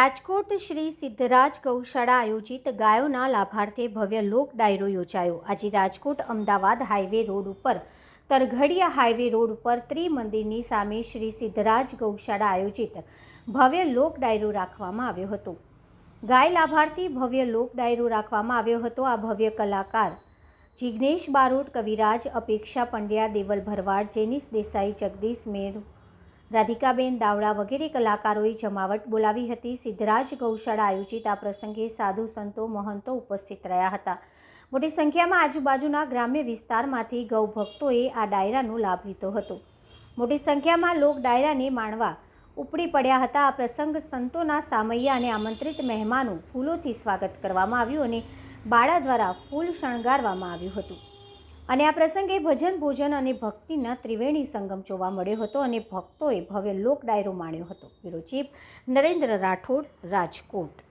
રાજકોટ શ્રી સિદ્ધરાજ ગૌશાળા આયોજિત ગાયોના લાભાર્થે ભવ્ય લોક ડાયરો યોજાયો। આજે રાજકોટ અમદાવાદ હાઈવે રોડ ઉપર તરઘડિયા હાઈવે રોડ ઉપર ત્રિમંદિરની સામે શ્રી સિદ્ધરાજ ગૌશાળા આયોજિત ભવ્ય લોક ડાયરો રાખવામાં આવ્યો હતો। ગાય લાભાર્થી ભવ્ય લોક ડાયરો રાખવામાં આવ્યો હતો। આ ભવ્ય કલાકાર જિગ્નેશ બારોટ, કવિરાજ, અપેક્ષા પંડ્યા, દેવલ ભરવાડ, જેનિસ દેસાઈ, જગદીશ મેર, રાધિકાબેન દાવડા વગેરે કલાકારોએ જમાવટ બોલાવી હતી। સિદ્ધરાજ ગૌશાળા આયોજિત આ પ્રસંગે સાધુ સંતો, મહંતો ઉપસ્થિત રહ્યા હતા। મોટી સંખ્યામાં આજુબાજુના ગ્રામ્ય વિસ્તારમાંથી ગૌ ભક્તોએ આ ડાયરાનો લાભ લીધો હતો। મોટી સંખ્યામાં લોક ડાયરાને માણવા ઉપડી પડ્યા હતા। આ પ્રસંગ સંતોના સામૈયા અને આમંત્રિત મહેમાનો ફૂલોથી સ્વાગત કરવામાં આવ્યું અને બાળા દ્વારા ફૂલ શણગારવામાં આવ્યું હતું અને આ પ્રસંગે ભજન, ભોજન અને ભક્તિના ત્રિવેણી સંગમ જોવા મળ્યો હતો અને ભક્તોએ ભવ્ય લોક ડાયરો માણ્યો હતો। Bureau chief Narendra Rathod, Rajkot.